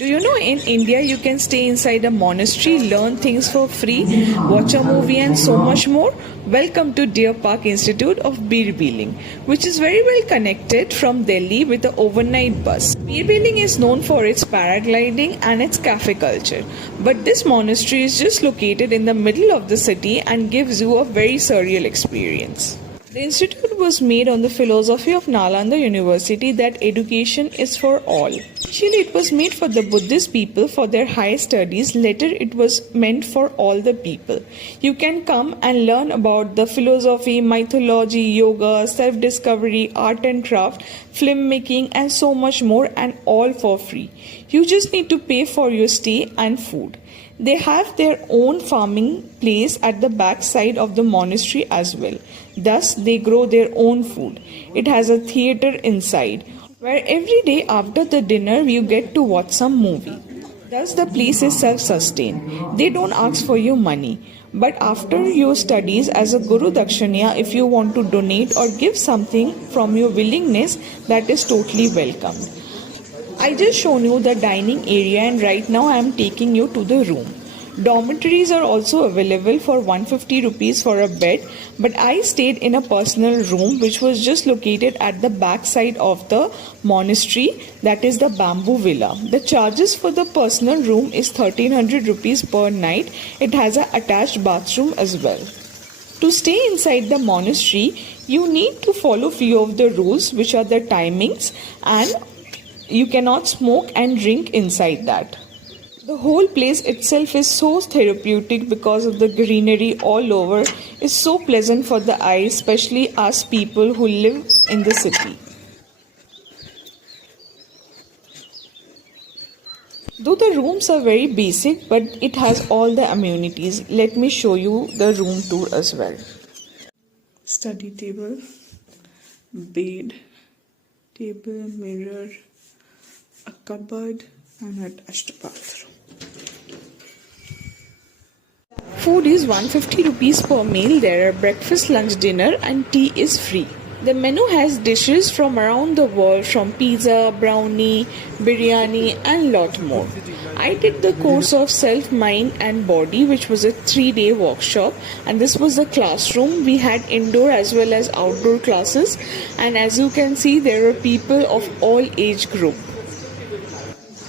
Do you know in India you can stay inside a monastery, learn things for free, watch a movie, and so much more? Welcome to Deer Park Institute of Birbiling, which is very well connected from Delhi with the overnight bus. Birbiling is known for its paragliding and its cafe culture, but this monastery is just located in the middle of the city and gives you a very surreal experience. The institute was made on the philosophy of Nalanda University that education is for all. Initially, it was made for the Buddhist people for their higher studies. Later, it was meant for all the people. You can come and learn about the philosophy, mythology, yoga, self-discovery, art and craft, filmmaking, and so much more, and all for free. You just need to pay for your stay and food. They have their own farming place at the back side of the monastery as well. Thus, they grow their own food. It has a theater inside, where every day after the dinner you get to watch some movie. Thus, the place is self-sustained. They don't ask for your money. But after your studies as a Guru Dakshina, if you want to donate or give something from your willingness, that is totally welcomed. I just shown you the dining area and right now I am taking you to the room. Dormitories are also available for 150 rupees for a bed, but I stayed in a personal room which was just located at the back side of the monastery, that is the bamboo villa. The charges for the personal room is 1300 rupees per night. It has an attached bathroom as well. To stay inside the monastery, you need to follow few of the rules, which are the timings, and you cannot smoke and drink inside that. The whole place itself is so therapeutic because of the greenery all over. It's so pleasant for the eye, especially us people who live in the city. Though the rooms are very basic, but it has all the amenities. Let me show you the room tour as well. Study table, bed, table, mirror, a cupboard and attached bathroom. Food is 150 rupees per meal. There are breakfast, lunch, dinner and tea is free. The menu has dishes from around the world, from pizza, brownie, biryani and lot more. I did the course of Self, Mind and Body, which was a 3-day workshop, and this was the classroom. We had indoor as well as outdoor classes, and as you can see there are people of all age group.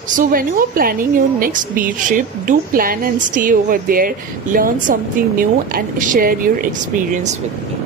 So when you are planning your next beach trip, do plan and stay over there, learn something new and share your experience with me.